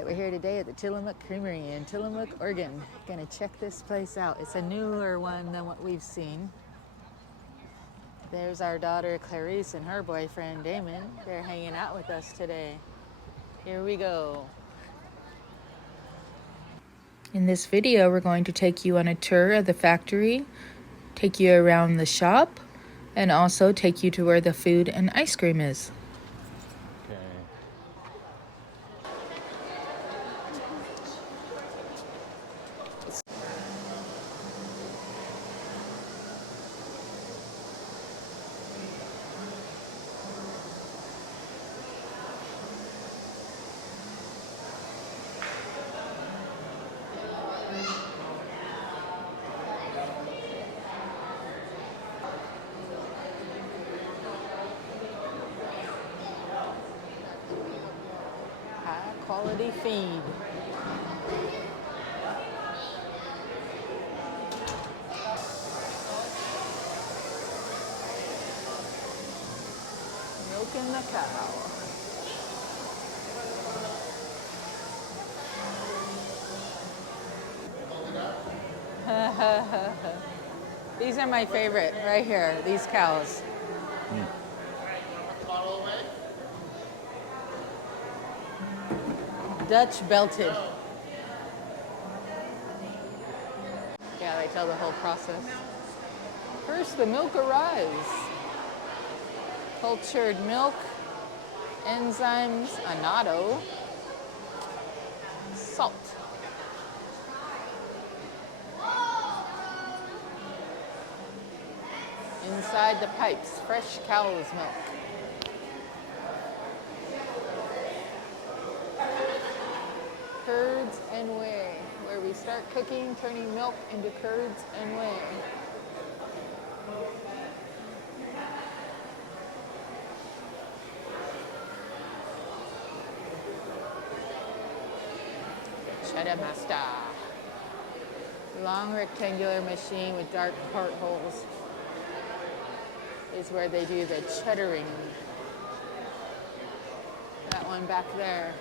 right, we're here today at the Tillamook Creamery in Tillamook, Oregon. Gonna check this place out. It's a newer one than what we've seen. There's our daughter Clarice and her boyfriend Damon. They're hanging out with us today. Here we go. In this video, we're going to take you on a tour of the factory, take you around the shop, and also take you to where the food and ice cream is. Quality feed. Milking the cow. These are my favorite right here, these cows. Dutch belted. Yeah, they tell the whole process. First, the milk arrives. Cultured milk, enzymes, annatto, salt. Inside the pipes, fresh cow's milk. Curds and whey, where we start cooking, turning milk into curds and whey. Cheddar master. Long rectangular machine with dark portholes is where they do the cheddaring. That one back there.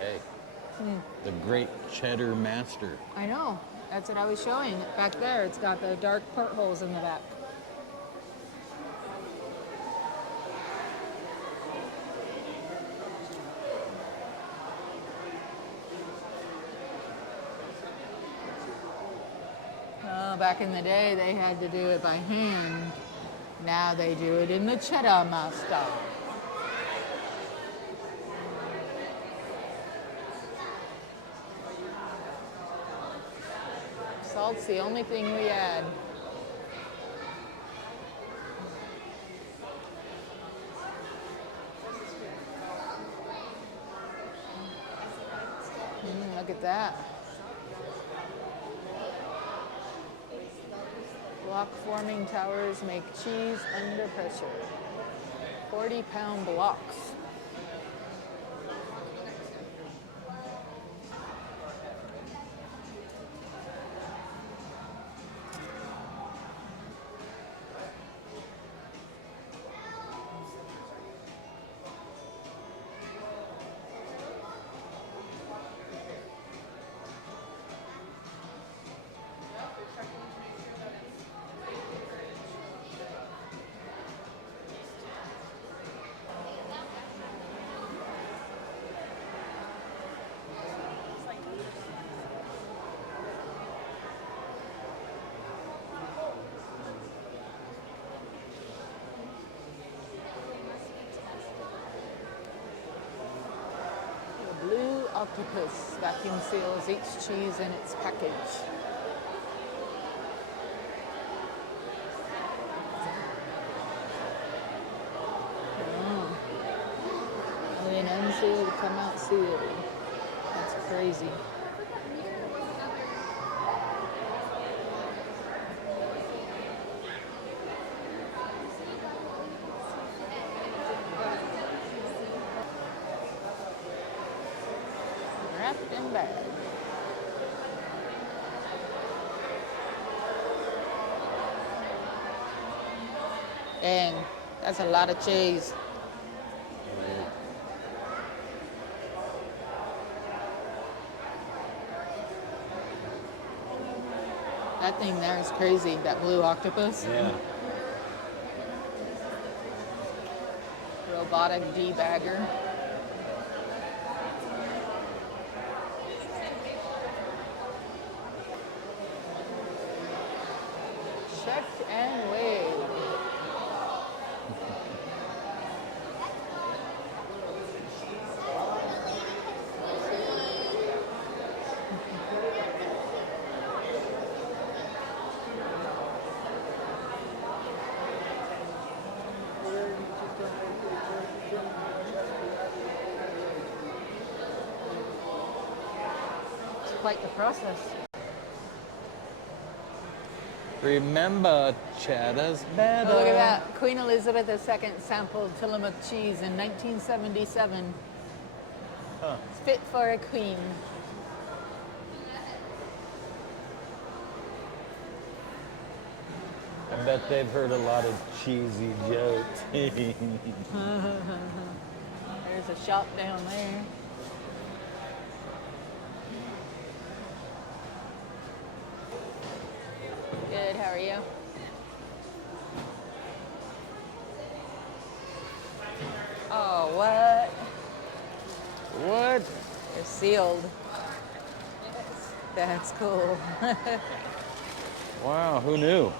Hey. The great cheddar master. I know. That's what I was showing. Back there, it's got the dark portholes in the back. Oh, back in the day, they had to do it by hand. Now they do it in the cheddar master. Salt's the only thing we add. Look at that. Block forming towers make cheese under pressure. 40-pound blocks. Octopus vacuum seals each cheese in its package. And then unsealed, come out sealed. That's crazy. Wrapped in bag. Dang, that's a lot of cheese. That thing there is crazy, that blue octopus. Yeah. Robotic debagger. Check and wait. It's quite the process. Remember, cheddar's better. Oh, look at that. Queen Elizabeth II sampled Tillamook cheese in 1977. Huh. It's fit for a queen. I bet they've heard a lot of cheesy jokes. There's a shop down there. Good, how are you? Oh, what? What? They're sealed. That's cool. Wow, who knew?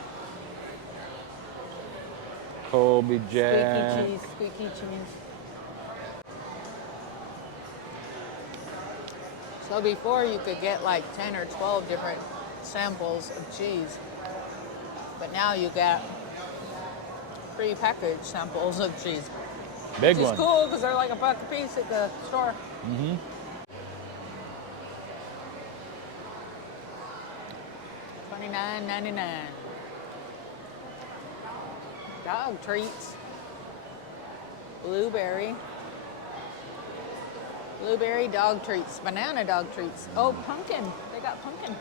Colby Jack. Squeaky cheese, squeaky cheese. So before you could get like 10 or 12 different samples of cheese. But now you get pre-packaged samples of cheese. Big Which one. is cool because they're like $1 a piece at the store. Mm-hmm. $29.99. Dog treats. Blueberry. Blueberry dog treats. Banana dog treats. Oh, pumpkin. They got pumpkin.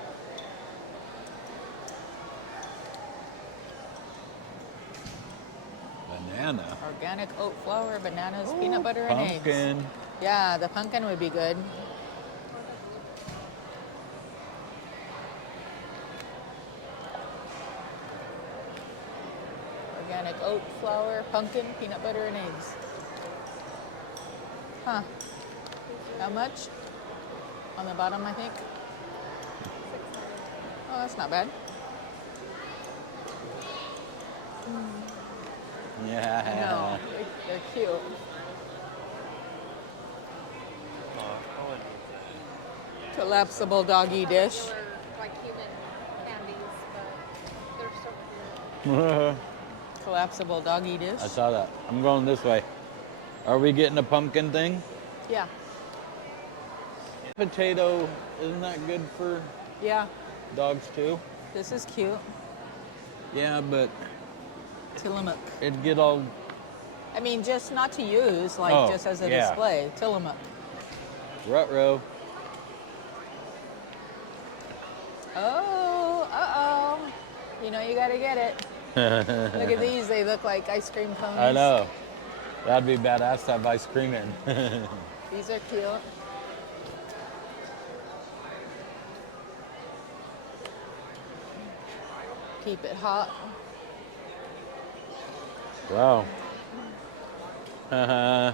Banana. Organic oat flour, bananas, peanut butter, and eggs. Pumpkin. Yeah, the pumpkin would be good. Organic oat flour, pumpkin, peanut butter, and eggs. Huh. How much? On the bottom, I think. Oh, that's not bad. Yeah. No, they're cute. Collapsible doggy dish. Like human candies, but they're so cute. Collapsible doggy dish. I saw that. I'm going this way. Are we getting a pumpkin thing? Yeah. Potato, isn't that good for Yeah. dogs too? This is cute. Yeah, but Tillamook. it'd get all... I mean, just not to use, like Oh, just as a yeah. display. Tillamook. Ruh-roh. Oh, uh-oh. You know you gotta get it. Look at these. They look like ice cream cones. I know. That'd be badass to have ice cream in. These are cute. Keep it hot. Wow. The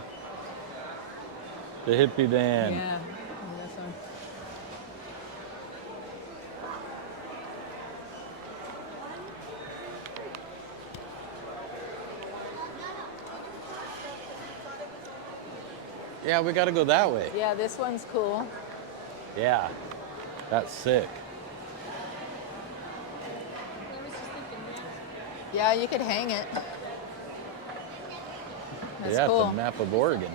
hippie van. Yeah. And this one. Yeah, we gotta go that way. Yeah, this one's cool. Yeah, that's sick. I was just thinking, Yeah, you could hang it. That's Yeah, cool. it's a map of Oregon.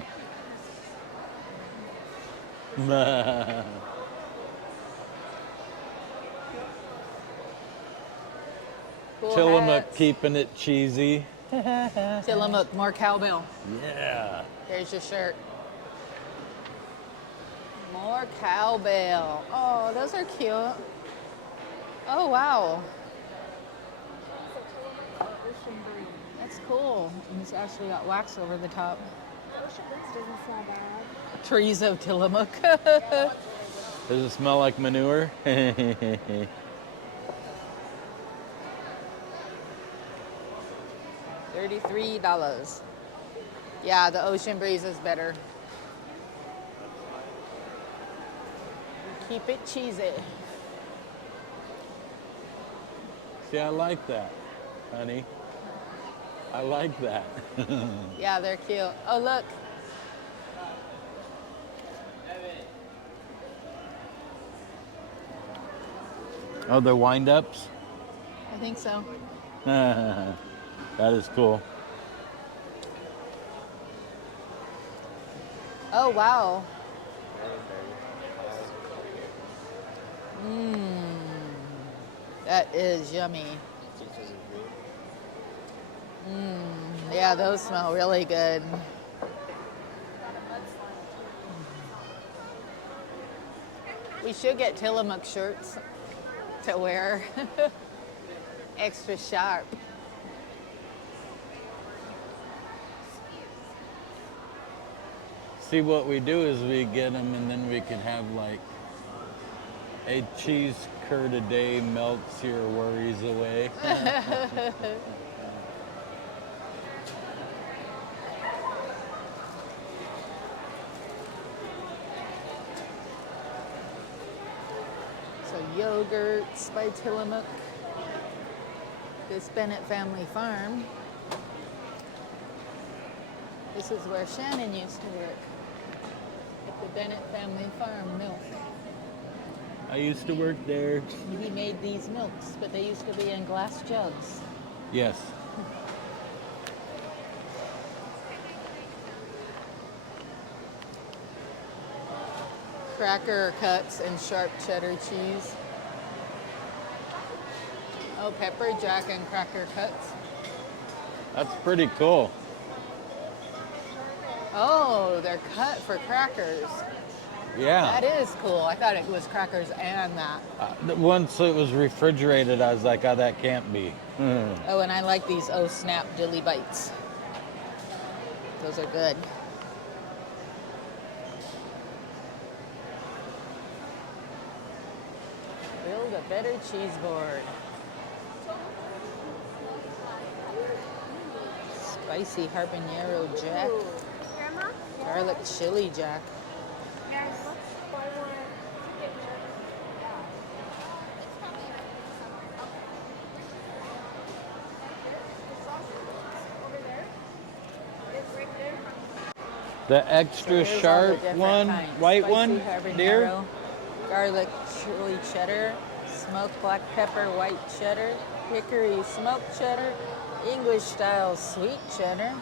Cool Tillamook hats. keeping it cheesy. Tillamook, more cowbell. Yeah. There's your shirt. More cowbell. Oh, those are cute. Oh, wow. Tillamook or ocean breeze. That's cool. And it's actually got wax over the top. Ocean breeze doesn't smell bad. Trees of Tillamook. Does it smell like manure? $33. Yeah, the Ocean Breeze is better. Keep it cheesy. See, I like that, honey. I like that. Yeah, they're cute. Oh, look. Oh, they're wind-ups? I think so. That is cool. Oh, wow. That is yummy. Yeah, those smell really good. We should get Tillamook shirts to wear. Extra sharp. See, what we do is we get them and then we can have like a cheese curd a day melts your worries away. So yogurts by Tillamook. This Bennett Family Farm. This is where Shannon used to work. At the Bennett Family Farm milk. I used to work there. He made these milks, but they used to be in glass jugs. Yes. Cracker cuts and sharp cheddar cheese. Oh, pepper jack and cracker cuts. That's pretty cool. Oh, they're cut for crackers. Yeah. That is cool. I thought it was crackers and that. Once it was refrigerated, I was like, oh, that can't be. Oh, and I like these Oh Snap Dilly Bites. Those are good. Build a better cheese board. Spicy habanero jack. Grandma? Garlic chili jack. Yes. Let's buy one. Over there. It's right there. The extra Here's all the sharp different one, kinds. white Spicy one, habanero, dear. garlic chili cheddar, smoked black pepper white cheddar, hickory smoked cheddar, English style sweet cheddar,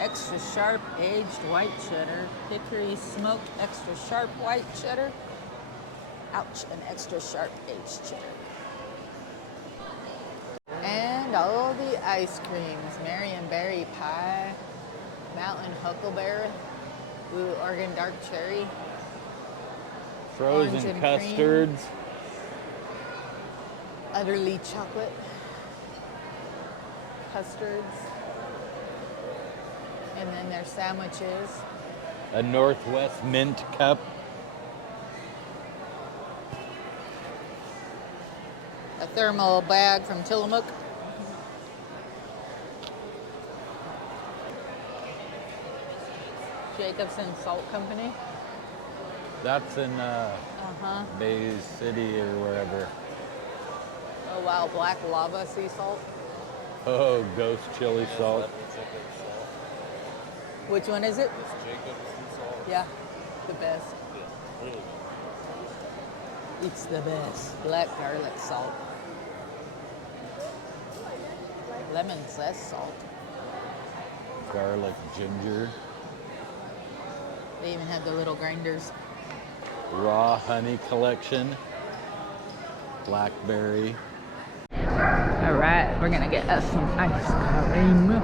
extra sharp aged white cheddar, hickory smoked extra sharp white cheddar, ouch, and extra sharp aged cheddar. And all the ice creams, Marion berry pie, mountain huckleberry, blue Oregon dark cherry, orange Frozen and custards. cream, utterly chocolate, custards, and then their sandwiches. A Northwest mint cup. A thermal bag from Tillamook. Jacobson Salt Company. That's in Uh-huh. Bay City or wherever. Oh wow, black lava sea salt. Oh, ghost chili salt. Which one is it? Yeah, the best. It's the best. Black garlic salt. Lemon zest salt. Garlic ginger. They even have the little grinders. Raw honey collection. Blackberry. All right, we're gonna get us some ice cream.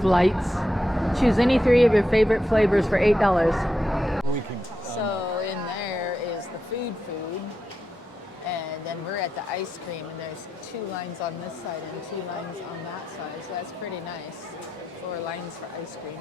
Flights. Choose any 3 of your favorite flavors for $8. We can, So in there is the food, and then we're at the ice cream, and there's 2 lines on this side and 2 lines on that side. So that's pretty nice. 4 lines for ice cream.